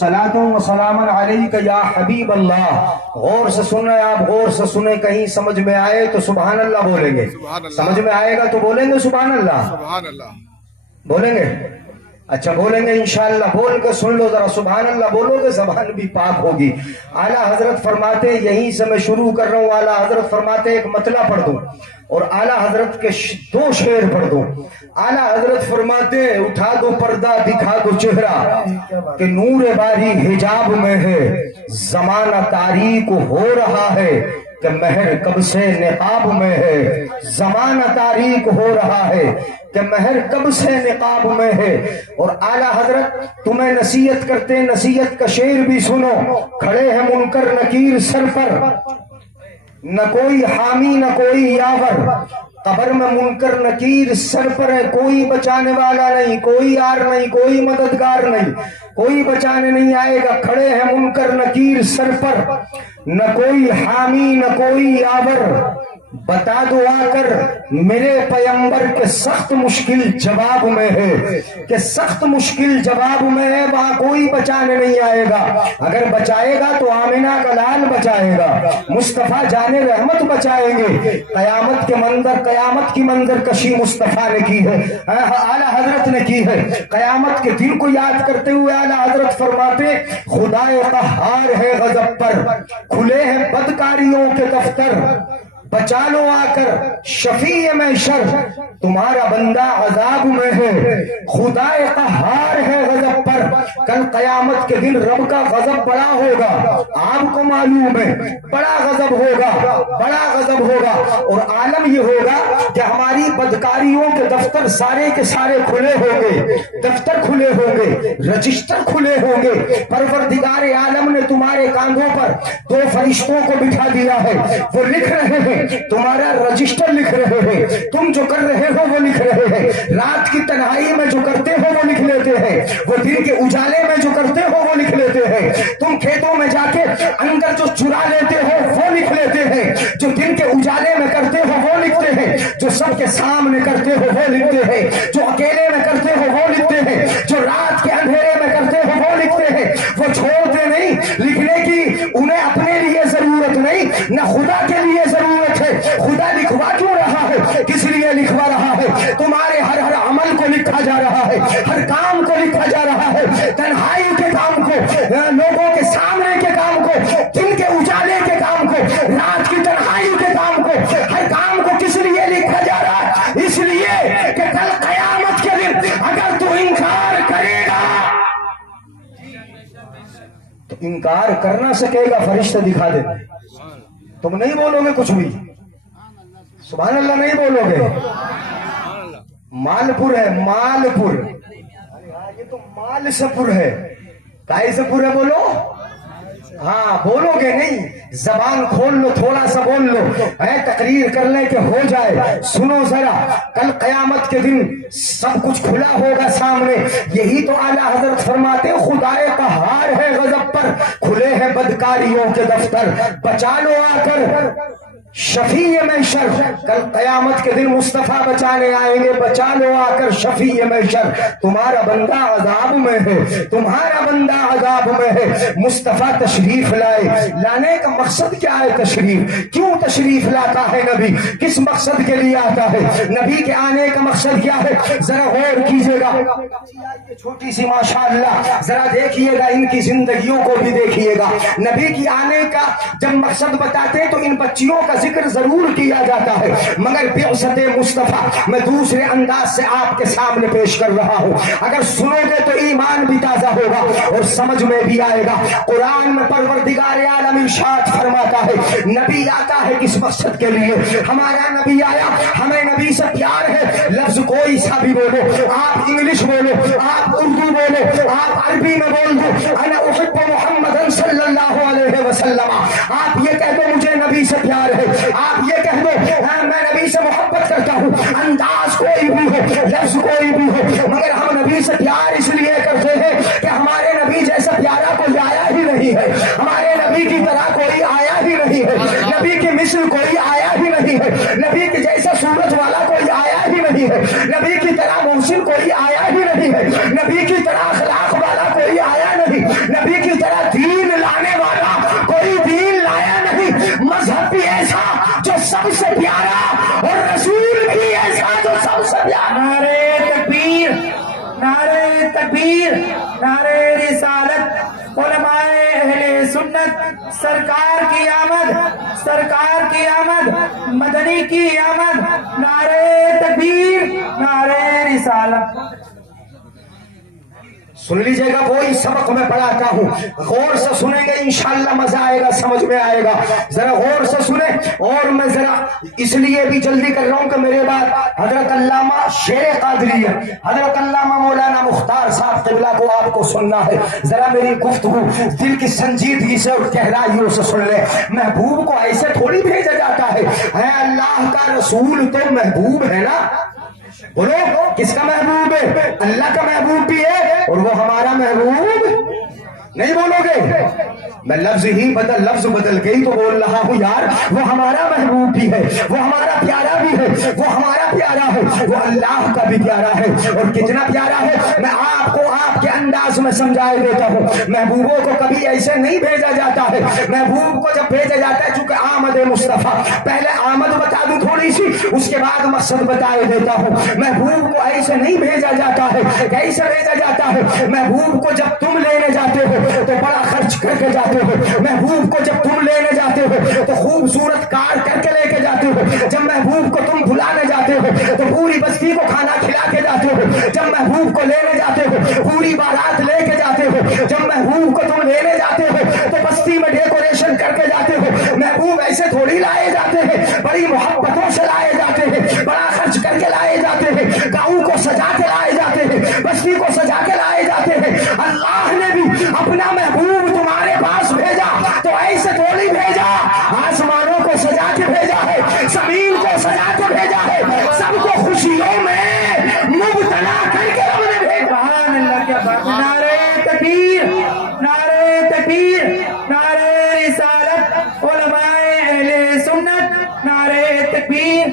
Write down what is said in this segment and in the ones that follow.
صلاۃ و سلام علیک یا حبیب اللہ. غور سے سنیں آپ، غور سے سنیں، کہیں سمجھ میں آئے تو سبحان اللہ بولیں گے، سمجھ میں آئے گا تو بولیں گے سبحان اللہ. سبحان اللہ بولیں گے؟ اچھا بولیں گے انشاءاللہ. بول کے سن لو ذرا، سبحان اللہ بولو گے زبان بھی پاک ہوگی. اعلیٰ حضرت فرماتے، یہیں سے میں شروع کر رہا ہوں، اعلیٰ حضرت فرماتے ایک مطلع پڑھ دوں اور اعلیٰ حضرت کے دو شعر پڑھ دوں. اعلیٰ حضرت فرماتے اٹھا دو پردہ دکھا دو چہرہ کہ نور باری حجاب میں ہے، زمانہ تاریک ہو رہا ہے کہ مہر کب سے نقاب میں ہے. زمانہ تاریک ہو رہا ہے کہ مہر کب سے نقاب میں ہے. اور اعلیٰ حضرت تمہیں نصیحت کرتے، نصیحت کا شعر بھی سنو. کھڑے ہیں منکر نکیر سر پر، نہ کوئی حامی نہ کوئی یاور. قبر میں منکر نکیر سر پر ہے، کوئی بچانے والا نہیں، کوئی یار نہیں، کوئی مددگار نہیں، کوئی بچانے نہیں آئے گا. کھڑے ہیں منکر نکیر سر پر، نہ کوئی حامی نہ کوئی یاور. بتا دو آ کر میرے پیمبر کے سخت مشکل جواب میں ہے، کہ سخت مشکل جواب میں ہے، وہاں کوئی بچانے نہیں آئے گا. اگر بچائے گا تو آمنہ کا لال بچائے گا، مصطفیٰ جان رحمت بچائیں گے. قیامت کے منظر، قیامت کی منظر کشی مصطفیٰ نے کی ہے، اعلیٰ حضرت نے کی ہے. قیامت کے دن کو یاد کرتے ہوئے اعلیٰ حضرت فرماتے خدائے قہار ہے غضب پر، کھلے ہیں بدکاریوں کے دفتر. بچا لو آ کر شفیع محشر، تمہارا بندہ عذاب میں ہے. خدائے قہار ہے غضب پر. کل قیامت کے دن رب کا غضب بڑا ہوگا، آپ کو معلوم ہے، بڑا غضب ہوگا، بڑا غضب ہوگا. اور عالم یہ ہوگا کہ ہماری بدکاریوں کے دفتر سارے کے سارے کھلے ہوں گے، دفتر کھلے ہوں گے، رجسٹر کھلے ہوں گے. پروردگار عالم نے تمہارے کاندھوں پر دو فرشتوں کو بٹھا دیا ہے، وہ لکھ رہے ہیں، تمہارا رجسٹر لکھ رہے ہیں. تم جو کر رہے ہو وہ لکھ رہے ہیں، رات کی تنہائی میں جو کرتے ہو وہ لکھ لیتے ہیں، وہ دن کے اجالے میں جو کرتے ہو وہ لکھ لیتے ہیں. تم کھیتوں میں جا کے اندر جو چرا لیتے ہو وہ لکھ لیتے ہیں، جو دن کے اجالے میں کرتے ہو وہ لکھتے ہیں، جو سب کے سامنے کرتے ہو وہ لکھتے ہیں، جو اکیلے میں کرتے ہو وہ لکھتے ہیں، جو رات کے اندھیرے میں کرتے ہو وہ لکھتے ہیں. وہ چھوڑتے نہیں لکھنے کی، انہیں اپنے لیے ضرورت نہیں نہ خدا کے لیے ضرورت ہے. خدا لکھوا کیوں رہا ہے؟ کس لیے لکھوا رہا ہے؟ تمہارے ہر ہر عمل کو لکھا جا رہا ہے، ہر کام کو لکھا جا رہا ہے. تنہائی کے کام کو، لوگوں کے سامنے کے کام کو، دن کے اجالے کے کام کو، رات کی تنہائی کے کام کو، ہر کام کو کس لیے لکھا جا رہا ہے؟ اس لیے کہ کل قیامت کے دن اگر تو انکار کرے گا تو انکار کر نہ سکے گا، فرشتہ دکھا دے. تم نہیں بولو گے کچھ بھی، سبحان اللہ نہیں بولو گے. مالپور ہے، مالپور، یہ تو مال سے پور ہے. کائے سے پور ہے بولو؟ ہاں بولو گے نہیں، زبان کھول لو، تھوڑا سا بول لو، تقریر کر لیں کہ ہو جائے. سنو ذرا، کل قیامت کے دن سب کچھ کھلا ہوگا سامنے. یہی تو اعلیٰ حضرت فرماتے خدائے قہار ہے غضب پر، کھلے ہیں بدکاریوں کے دفتر. بچا لو آ کر شفیع محشر. کل قیامت کے دن مصطفیٰ بچانے آئیں گے. بچا لو آ کر شفیع محشر، تمہارا بندہ عذاب میں ہے، تمہارا بندہ عذاب میں ہے. مصطفیٰ تشریف لائے، لانے کا مقصد کیا ہے؟ تشریف کیوں تشریف لاتا ہے نبی؟ کس مقصد کے لیے آتا ہے نبی کے آنے کا مقصد کیا ہے؟ ذرا غور کیجئے گا. چھوٹی سی ماشاءاللہ، ذرا دیکھیے گا، ان کی زندگیوں کو بھی دیکھیے گا. نبی کی آنے کا جب مقصد بتاتے تو ان بچیوں کا ذکر ضرور کیا جاتا ہے، مگر بعثت مصطفیٰ میں دوسرے انداز سے آپ کے سامنے پیش کر رہا ہوں. اگر سنو گے تو ایمان بھی تازہ ہوگا اور سمجھ میں بھی آئے گا. قرآن میں پروردگار عالم ارشاد فرماتا ہے نبی آتا ہے کس مقصد کے لیے؟ ہمارا نبی آیا، ہمیں نبی سے پیار ہے. لفظ کوئی سا بھی بولو، آپ انگلش بولو، آپ اردو بولو، آپ عربی میں بول دو انا احب محمد صلی اللہ علیہ وسلم. آپ یہ کہہ دو مجھے نبی سے پیار ہے، آپ یہ کہہ دو میں نبی سے محبت کرتا ہوں. انداز کوئی بھی ہو، لفظ کوئی بھی ہو، مگر ہم نبی سے پیار اس لیے کرتے ہیں کہ ہمارے نبی جیسا پیارا کوئی آیا ہی نہیں ہے، ہمارے نبی کی طرح کوئی آیا ہی نہیں ہے، نبی کی مثل کوئی آیا ہی نہیں ہے، نبی کی جیسا صورت والا کوئی آیا ہی نہیں ہے، نبی کی طرح محسن کوئی آیا ہی نہیں ہے، نبی کی طرح اخلاق والا کوئی آیا نہیں. نبی کی طرح دین لانے والا کوئی دین لایا نہیں. مذہب بھی ایسا جو سب سے پیارا اور رسول بھی ایسا جو سب سے پیارا. نعرے تکبیر، نعرے تکبیر، نعرے رسالت، علماء اہل سنت، سرکار کی آمد، سرکار کی آمد، مدنی کی آمد، نعرے تکبیر، نعرے رسالت. سن لیجئے گا، وہی سبق میں پڑھاتا ہوں، غور سے سنیں گے انشاءاللہ مزہ آئے گا، سمجھ میں آئے گا. ذرا غور سے سنیں. اور میں ذرا اس لیے بھی جلدی کر رہا ہوں کہ میرے بعد حضرت علامہ شیر قادری، حضرت علامہ مولانا مختار صاحب قبلہ کو آپ کو سننا ہے. ذرا میری گفتگو دل کی سنجیدگی سے اور گہرائیوں سے سن لیں. محبوب کو ایسے تھوڑی بھیجا جاتا ہے. اللہ کا رسول تو محبوب ہے نا. بولو کس کا محبوب ہے؟ اللہ کا محبوب بھی ہے اور وہ ہمارا محبوب نہیں. بولو گے میں لفظ بدل گئی تو بول رہا ہوں یار، وہ ہمارا محبوب بھی ہے، وہ ہمارا پیارا بھی ہے، وہ ہمارا پیارا ہے، وہ اللہ کا بھی پیارا ہے. اور کتنا پیارا ہے میں آپ کو آپ کے انداز میں سمجھائے دیتا ہوں. محبوبوں کو کبھی ایسے نہیں بھیجا جاتا ہے. محبوب کو جب بھیجا جاتا ہے، چونکہ آمد مصطفیٰ، پہلے آمد بتا دوں تھوڑی سی، اس کے بعد مقصد بتائے دیتا ہوں. محبوب کو ایسے نہیں بھیجا جاتا ہے. کیسے بھیجا جاتا ہے؟ محبوب کو جب تم لینے جاتے ہو تو بڑا خرچ کر کے جاتے ہو. محبوب کو جب تم لینے جاتے ہو تو خوبصورت کار کر کے لے کے جاتے ہو. جب محبوب کو تم بلانے جاتے ہو تو پوری بستی کو کھانا کھلا کے جاتے ہو. جب محبوب کو لینے جاتے ہو پوری بارات لے کے جاتے ہو. جب محبوب کو تم لینے جاتے ہو تو بستی میں ڈیکوریشن کر کے جاتے ہو. محبوب ایسے تھوڑی لائے جاتے ہیں، بڑی محبتوں سے لائے جاتے ہیں، بڑا خرچ کر کے لائے جاتے ہیں، گاؤں کو سجا کے لائے جاتے ہیں، بستی کو سجا کے لائے جاتے ہیں. اللہ نے بھی اپنا محبوب تمہارے پاس بھیجا تو ایسے تھوڑی بھیجا. آسمانوں کو سجا کے بھیجا ہے، زمین کو سجا کے بھیجا ہے، سب کو خوشیوں میں مبتلا کر کے رب نے بھیجا. سبحان اللہ، کیا بات ہے. نعرے تکبیر، نعرے تکبیر، نعرے رسالت، علماء اہل سنت، نعرے تکبیر.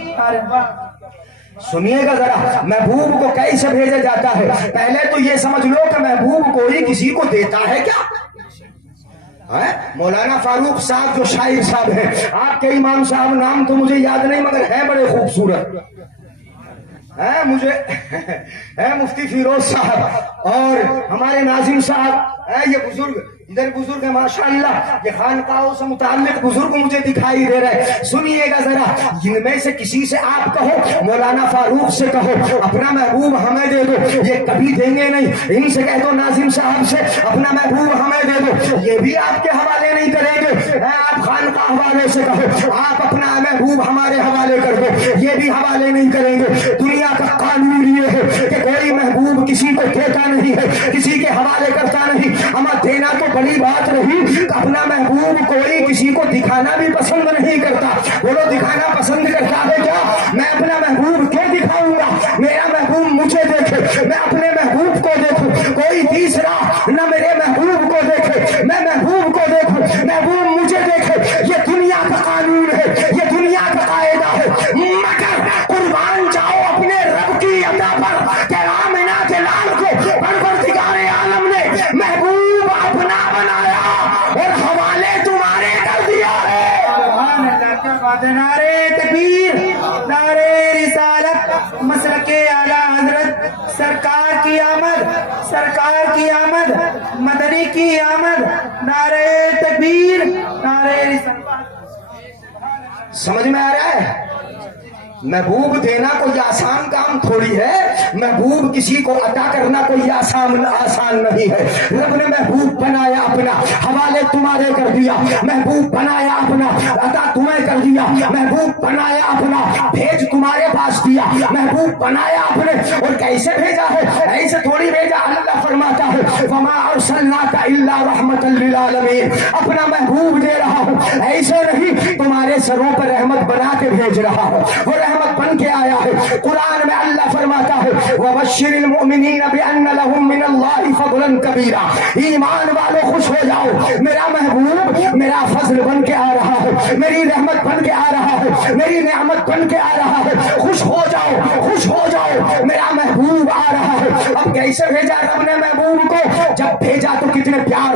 سنیے گا ذرا محبوب کو کیسے بھیجا جاتا ہے. پہلے تو یہ سمجھ لو کہ محبوب کوئی کسی کو دیتا ہے کیا. مولانا فاروق صاحب جو شاعر صاحب ہیں، آپ کے امام صاحب نام تو مجھے یاد نہیں مگر ہے بڑے خوبصورت. مجھے مفتی فیروز صاحب اور ہمارے ناظم صاحب، یہ بزرگ ادھر بزرگ ہے ماشاءاللہ. یہ خانقاہوں سے متعلق بزرگ مجھے دکھائی دے رہے. سنیے گا ذرا، جن میں سے کسی سے آپ کہو، مولانا فاروق سے کہو اپنا محبوب ہمیں دے دو، یہ کبھی دیں گے نہیں. ان سے کہہ دو ناظم صاحب سے اپنا محبوب ہمیں دے دو، یہ بھی آپ کے حوالے نہیں کریں گے. آپ خانقاہ والے سے کہو آپ اپنا محبوب ہمارے حوالے کر دو، یہ بھی حوالے نہیں کریں گے. دنیا کا قانون یہ ہے کہ کوئی محبوب کسی کو دیتا نہیں ہے، کسی کے حوالے کرتا نہیں. ہمیں دینا تو بڑی بات رہی، اپنا محبوب کوئی کسی کو دکھانا بھی پسند نہیں کرتا. بولو دکھانا پسند کرتا ہے کیا؟ میں اپنا محبوب کیوں دکھاؤں گا؟ میرا محبوب مجھے دیکھے، میں اپنے محبوب کو دیکھوں، کوئی تیسرا نہ میرے محبوب کو دیکھے، میں محبوب کو دیکھوں، محبوب مجھے دیکھے. یہ دنیا کا قانون ہے، یہ دنیا کا قاعدہ ہے. مگر قربان جاؤ اپنے رب کی عطا پر کہ آمنہ کے لال کو پروردگار عالم نے محبوب اپنا بنایا اور حوالے تمہارے کر دیا ہے. سبحان اللہ، کیا بات ہے. نعرے تکبیر، نعرے رسالت، مسلک اعلیٰ حضرت سرکار کی آمد، سرکار کی آمد، مدنی کی آمد. نعرے تکبیر، نعرے رسالت. سمجھ میں آ رہا ہے؟ محبوب دینا کوئی آسان کام تھوڑی ہے. محبوب کسی کو عطا کرنا کوئی آسان نہیں ہے. رب نے محبوب بنایا اپنا، حوالے تمہارے کر دیا. محبوب بنایا اپنا، عطا تمہیں کر دیا. محبوب بنایا اپنا، بھیج تمہارے پاس دیا. محبوب بنایا اپنے اور کیسے بھیجا ہے؟ ایسے تھوڑی بھیجا. اللہ فرماتا ہے وما ارسلناک الا رحمۃ للعالمین. اپنا محبوب دے رہا ہوں، ایسے نہیں تمہارے سروں پر رحمت بنا کے بھیج رہا ہوں. وہ رحمت بن کے آیا ہے. قرآن میں اللہ فرماتا ہے وَبَشِّرِ الْمُؤْمِنِينَ بِأَنَّ لَهُم مِّنَ اللَّهِ فَضْلًا كَبِيرًا. ایمان والوں خوش ہو جاؤ، میرا محبوب میرا فضل بن کے آ رہا ہے، میری رحمت بن کے آ رہا ہے، میری نعمت بن کے آ رہا ہے. خوش ہو جاؤ، خوش ہو جاؤ، میرا محبوب آ رہا ہے. اب کیسے بھیجا رب نے محبوب کو؟ جب بھیجا تو کتنے پیار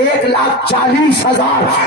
1,40,000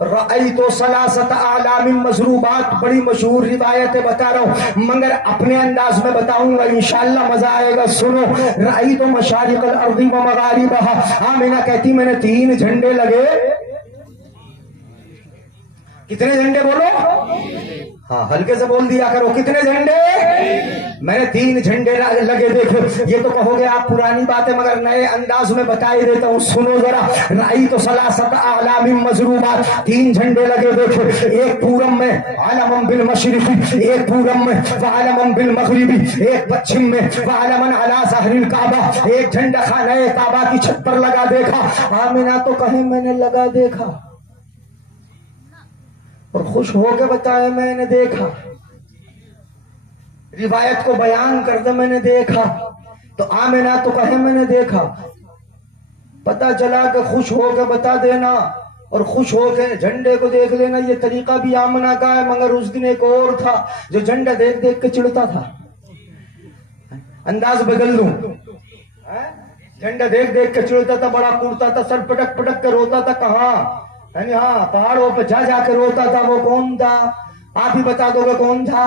رأیتو سلاست اعلام مضروبات، بڑی مشہور روایتیں بتا رہا ہوں مگر اپنے انداز میں بتاؤں گا انشاءاللہ مزہ آئے گا، سنو۔ رأیتو مشارق الارض و مغاربها، آمینہ کہتی میں نے 3 جھنڈے لگے، کتنے جھنڈے بولو؟ ہاں ہلکے سے بول دیا کرو، کتنے جھنڈے؟ میں نے 3 جھنڈے لگے دیکھو۔ یہ تو کہو گے آپ پرانی بات ہے مگر نئے انداز میں بتا ہی دیتا ہوں، سنو ذرا۔ رأیت ثلاثت اعلام مضروبات، 3 جھنڈے لگے دیکھو، ایک پورم میں علم بالمشرق، ایک پورم میں وعلم بالمغربی، ایک پچھم میں وعلم علی ظہر الکعبہ، ایک جھنڈا خانہ کعبہ کی چھت پر لگا دیکھا۔ آمینہ تو کہیں میں نے لگا دیکھا اور خوش ہو کے بتایا میں نے دیکھا، روایت کو بیان کرتے میں نے دیکھا، تو آمینہ تو کہے میں نے دیکھا۔ پتا چلا کہ خوش ہو کے بتا دینا اور خوش ہو کے جھنڈے کو دیکھ لینا یہ طریقہ بھی آمنہ کا ہے، مگر اس دن ایک اور تھا جو جھنڈا دیکھ دیکھ کے چڑھتا تھا۔ انداز بدل لوں، جھنڈا دیکھ دیکھ کے چڑھتا تھا، بڑا کوڑتا تھا، سر پٹک پٹک کے روتا تھا۔ کہاں؟ یعنی ہاں پہاڑوں پہ جا جا کے روتا تھا۔ وہ کون تھا؟ آپ ہی بتا دو گے کون تھا؟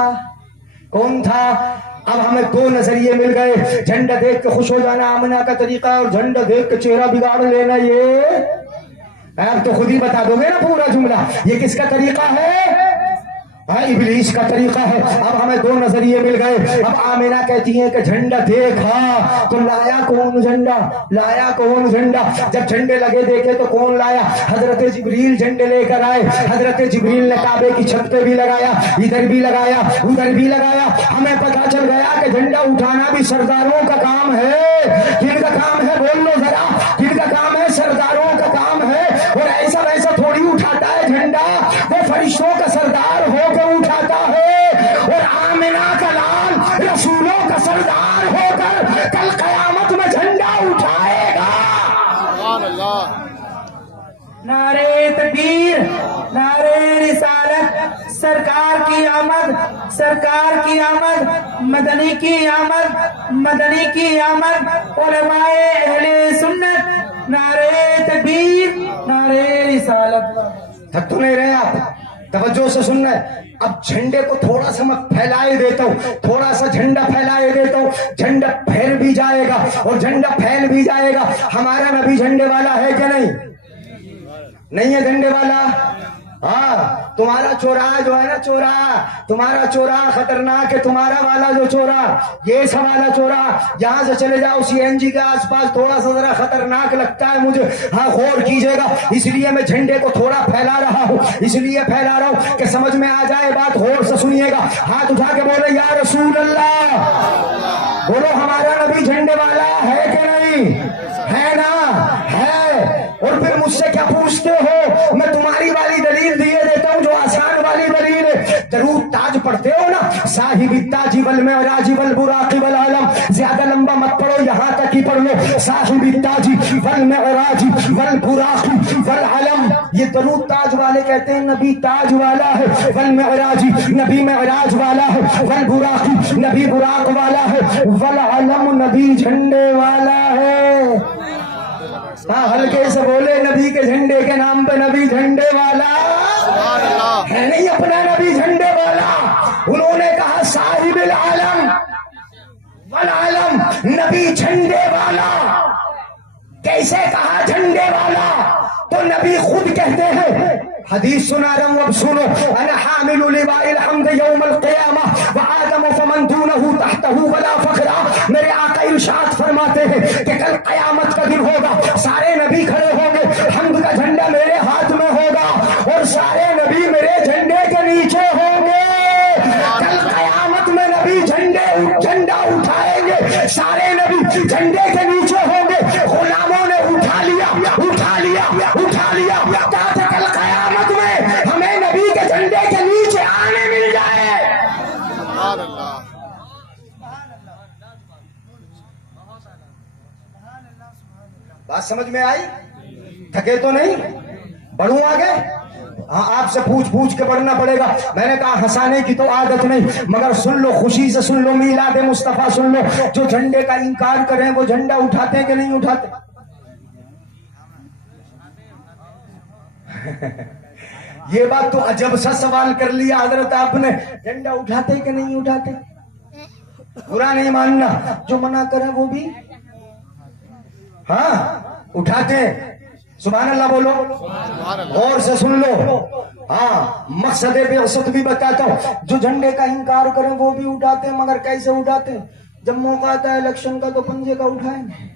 کون تھا؟ اب ہمیں 2 نظریے مل گئے، جھنڈا دیکھ کے خوش ہو جانا آمنہ کا طریقہ ہے، اور جھنڈا دیکھ کے چہرہ بگاڑ لینا یہ اب تو خود ہی بتا دو گے نا پورا جملہ، یہ کس کا طریقہ ہے؟ ابلیس کا طریقہ ہے۔ اب ہمیں 2 نظریے مل گئے۔ اب آمینہ کہتی ہیں کہ جھنڈا دیکھا تو لایا کون جھنڈا؟ لایا کون جھنڈا؟ جب جھنڈے لگے دیکھے تو کون لایا؟ حضرت جبریل جھنڈے لے کر آئے۔ حضرت جبریل نے کعبے کی چھت پہ بھی لگایا، ادھر بھی لگایا، ادھر بھی لگایا۔ ہمیں پتا چل گیا کہ جھنڈا اٹھانا بھی سرداروں کا کام ہے۔ کن کا کام ہے بول لو ذرا، کن کا کام ہے؟ سرداروں کا کام ہے۔ اور ایسا ویسا تھوڑی اٹھاتا ہے جھنڈا، وہ فرشتوں کا سردار ہو کے اٹھاتا ہے، اور آمنہ کا لال رسولوں کا سردار ہو کر کل قیامت میں جھنڈا اٹھائے گا۔ سبحان اللہ۔ نعرے تکبیر، نعرے رسالت، سرکار کی آمد، سرکار کی آمد، مدنی کی آمد، مدنی کی آمد، علماء اہل سنت، نعرے تکبیر، نعرے رسالت۔ تھک تو نہیں رہے آپ؟ توجہ سے سننا ہے۔ اب جھنڈے کو تھوڑا سا میں پھیلائے دیتا ہوں، تھوڑا سا جھنڈا پھیلائے دیتا ہوں، جھنڈا پھیل بھی جائے گا اور جھنڈا پھیل بھی جائے گا۔ ہمارا نبی جھنڈے والا ہے کہ نہیں؟ نہیں ہے جھنڈے والا؟ ہاں، تمہارا چوراہا جو ہے نا، چوراہا، تمہارا چوراہا خطرناک ہے۔ تمہارا والا جو چوراہا، یہ سب والا چوراہا، یہاں سے چلے جاؤ سی این جی کے آس پاس، تھوڑا سا ذرا خطرناک لگتا ہے مجھے۔ ہاں غور کیجئے گا، اس لیے میں جھنڈے کو تھوڑا پھیلا رہا ہوں، اس لیے پھیلا رہا ہوں کہ سمجھ میں آ جائے بات۔ غور سے سنیے گا، ہاتھ اٹھا کے بولے یا رسول اللہ، بولو ہمارا نبی جھنڈے والا ہے کہ نہیں؟ ہے نا؟ ہے۔ اور پھر مجھ سے کیا پوچھتے ہو؟ میں تمہاری والی دلیل دیے دیتا ہوں جو آسان والی دلیل ہے۔ درود تاج پڑھتے ہو نا، صاحب التاج والمعراج والبراق والعلم، زیادہ لمبا مت پڑھو، یہاں تک ہی پڑھ لو، صاحب التاج والمعراج والبراق والعلم۔ یہ درود تاج والے کہتے ہیں نبی تاج والا ہے، والمعراج نبی معراج والا ہے، والبراق نبی براق والا ہے، والعلم نبی جھنڈے والا ہے۔ ہاں ہلکے سے بولے، نبی کے جھنڈے کے نام پہ نبی جھنڈے والا ہے نہیں اپنا نبی جھنڈے والا۔ انہوں نے کہا صاحب العالم والعالم، نبی جھنڈے والا۔ کیسے کہا جھنڈے والا؟ تو نبی خود کہتے ہیں، حدیث سنا رہا ہوں اب سنو، انا حامل لواء الحمد یوم القیامہ وآدم فمن دونه تحته ولا فخر۔ میرے آقا ارشاد فرماتے ہیں کہ کل قیامت کا دن ہوگا، سارے نبی کھڑے ہوں گے، حمد کا جھنڈا میرے ہاتھ میں ہوگا اور سارے نبی میرے جھنڈے کے نیچے ہوں گے۔ کل قیامت میں نبی جھنڈا اٹھائیں گے، سارے نبی جھنڈے کے نیچے ہوں گے۔ غلاموں نے اٹھا لیا، اٹھا لیا، اٹھا لیا، تاکہ کل قیامت میں ہمیں نبی کے جھنڈے کے نیچے آنے مل جائے۔ سبحان اللہ۔ بات سمجھ میں آئی؟ تھکے تو نہیں؟ بڑھوں آگے؟ ہاں آپ سے پوچھ پوچھ کے بڑھنا پڑے گا۔ میں نے کہا ہنسانے کی تو عادت نہیں، مگر سن لو، خوشی سے سن لو، میلاد مصطفیٰ سن لو۔ جو جھنڈے کا انکار کریں وہ جھنڈا اٹھاتے ہیں کہ نہیں اٹھاتے؟ یہ بات تو عجب سا سوال کر لیا حضرت آپ نے. جھنڈا اٹھاتے کہ نہیں اٹھاتے؟ برا نہیں ماننا، جو منع کرے وہ بھی ہاں اٹھاتے ہیں. سبحان اللہ بولو، غور سے سن لو. ہاں مقصد بعثت بھی بتاتا ہوں. جو جھنڈے کا انکار کریں وہ بھی اٹھاتے ہیں، مگر کیسے اٹھاتے ہیں؟ جب موقع آتا ہے الیکشن کا تو پنجے کا اٹھائیں گے،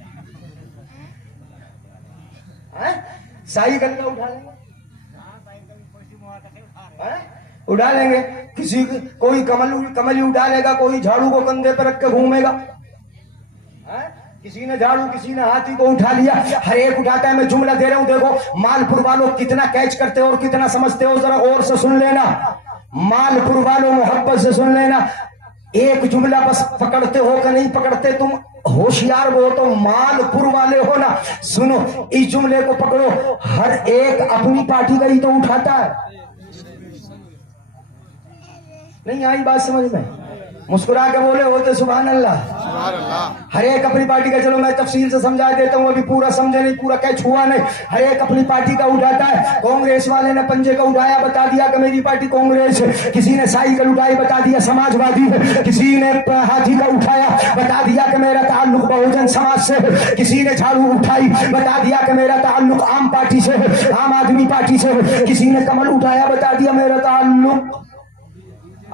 سائی گل کا اٹھا لیں گے، اٹھا لیں گے. کسی کوئی کمل اٹھا لے گا، کوئی جھاڑو کو کندھے پر رکھ کے گھومے گا. کسی نے جھاڑو، کسی نے ہاتھی کو اٹھا لیا، ہر ایک اٹھاتا ہے. میں جملہ دے رہا ہوں، دیکھو مال پور والوں کتنا کیچ کرتے ہو اور کتنا سمجھتے ہو، ذرا غور سے سن لینا. مال پور والوں محبت سے سن لینا. ایک جملہ بس پکڑتے ہو کہ نہیں پکڑتے تم ہوشیار ہو تو مال پور والے ہو نا. سنو اس جملے کو پکڑو، ہر ایک اپنی پارٹی کا ہی تو اٹھاتا ہے. نہیں آئی بات سمجھ میں؟ مسکرا کے بولے ہوتے سبحان اللہ. ہر ایک اپنی پارٹی کا، چلو میں تفصیل سے سمجھا دیتا ہوں، ابھی پورا سمجھے نہیں، پورا کیچ ہوا نہیں. ہر ایک اپنی پارٹی کا اٹھاتا ہے. کانگریس والے نے پنجے کا اٹھایا، بتا دیا کہ میری پارٹی کانگریس ہے. کسی نے سائیکل اٹھائی، بتا دیا سماج وادی ہے. کسی نے ہاتھی کا اٹھایا، بتا دیا کہ میرا تعلق بہوجن سماج سے ہے. کسی نے جھاڑو اٹھائی، بتا دیا کہ میرا تعلق عام پارٹی سے ہے، عام آدمی پارٹی سے ہے. کسی نے کمل اٹھایا، بتا دیا میرا تعلق.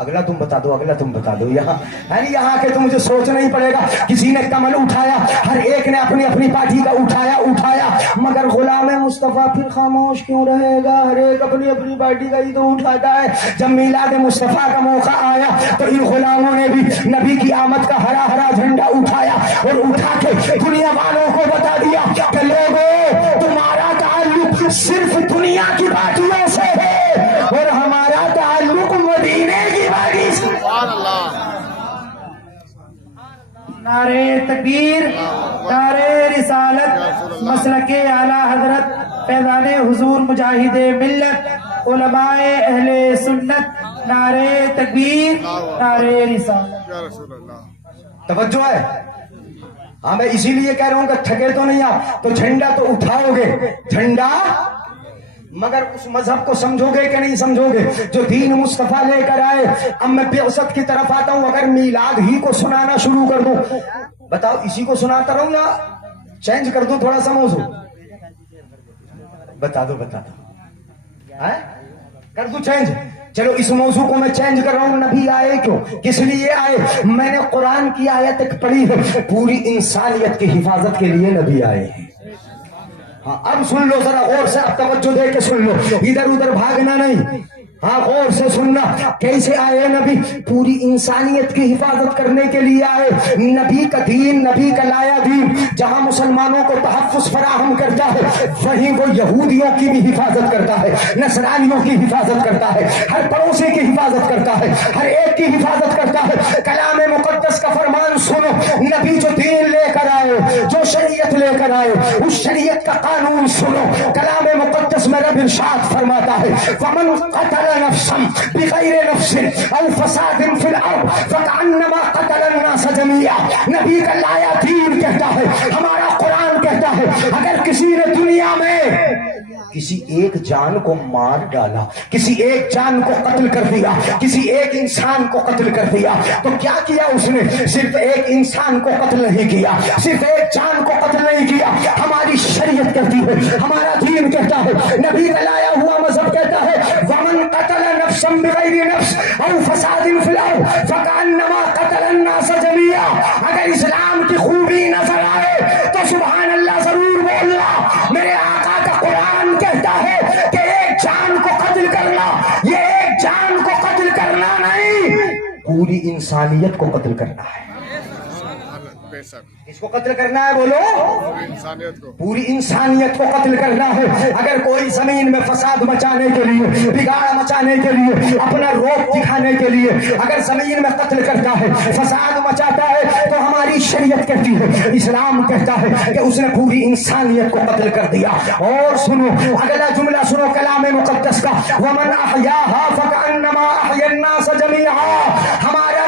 اگلا تم بتا دو، اگلا تم بتا دو. یہاں یعنی یہاں کے تو مجھے سوچنا ہی پڑے گا. کسی نے کمل اٹھایا، ہر ایک نے اپنی اپنی پارٹی کا اٹھایا. مگر غلام مصطفیٰ پھر خاموش کیوں رہے گا؟ ہر ایک اپنی اپنی پارٹی کا ہی تو اٹھاتا ہے. جب میلاد مصطفیٰ کا موقع آیا تو ان غلاموں نے بھی نبی کی آمد کا ہرا ہرا جھنڈا اٹھایا اور اٹھا کے دنیا والوں کو بتا دیا کہ لوگوں تمہارا تعلق صرف دنیا کی پارٹیوں سے ہے اور ہمارا تعلق مدینے کی پارٹی سے. نعرے تکبیر، نعرے رسالت، مسلک اعلی حضرت فیضان حضور مجاہد ملت علماء اہل سنت. نعرے تکبیر، نعرے رسالت. توجہ ہے. ہاں میں اسی لیے کہہ رہا ہوں کہ تھکے تو نہیں آپ، تو جھنڈا تو اٹھاؤ گے، جھنڈا مگر اس مذہب کو سمجھو گے کہ نہیں سمجھو گے جو دین مصطفیٰ لے کر آئے. اب میں بعثت کی طرف آتا ہوں. اگر میلاد ہی کو سنانا شروع کر دوں، بتاؤ اسی کو سناتا رہوں یا چینج کر دوں تھوڑا سا موضوع؟ بتا دو کر دوں چینج. چلو اس موضوع کو میں چینج کر رہا ہوں. نبی آئے کیوں، کس لیے آئے؟ میں نے قرآن کی آیت ایک پڑھی ہے، پوری انسانیت کی حفاظت کے لیے نبی آئے ہیں. ہاں اب سن لو ذرا غور سے، اب توجہ دے کے سن لو، ادھر ادھر بھاگنا نہیں. ہاں غور سے سننا. کیسے آئے نبی؟ پوری انسانیت کی حفاظت کرنے کے لیے آئے. نبی کا دین، نبی کا لایا دین جہاں مسلمانوں کو تحفظ فراہم کرتا ہے، وہیں وہ یہودیوں کی بھی حفاظت کرتا ہے، نصرانیوں کی حفاظت کرتا ہے، ہر پڑوسی کی حفاظت کرتا ہے، ہر ایک کی حفاظت کرتا ہے. کلام مقدس کا فرمان سنو. نبی جو دین لے کر آئے، جو شریعت لے کر آئے، اس شریعت کا قانون سنو. کلام مقدس میں رب ارشاد فرماتا ہے ومن قتل نفسا بغیر نفس او فساد فی الارض فکأنما قتل الناس جميعا. نبی کا لایا دین کہتا ہے، ہمارا قرآن کہتا ہے اگر کسی نے دنیا میں کسی ایک جان کو مار ڈالا، کسی ایک جان کو قتل کر دیا، کسی ایک انسان کو قتل کر دیا، تو کیا کیا اس نے؟ صرف ایک انسان کو قتل نہیں کیا، صرف ایک جان کو قتل نہیں کیا. ہماری شریعت کہتی ہے، ہمارا دین کہتا ہے، نبی کا لایا ہوا مذہب کہتا ہے ومن قتل نفسا بغیر نفس او فساد فی الارض فکأنما قتل الناس جميعا. اگر اسلام کی خوبی نظر آئے تو سبحان اللہ ضرور بولنا. میرے آقا کا قرآن کہتا ہے کہ ایک جان کو قتل کرنا، یہ ایک جان کو قتل کرنا نہیں، پوری انسانیت کو قتل کرنا ہے. اس کو قتل کرنا ہے، بولو پوری انسانیت کو قتل کرنا ہے. اگر کوئی زمین میں فساد مچانے کے لیے، بگاڑ مچانے کے لیے، اپنا روپ دکھانے کے لیے اگر زمین میں قتل کرتا ہے، فساد مچاتا ہے، تو ہماری شریعت کہتی ہے، اسلام کہتا ہے کہ اس نے پوری انسانیت کو قتل کر دیا. اور سنو اگلا جملہ سنو کلام مقدس کا ومن احیاها فکأنما احیا الناس جميعا. ہمارا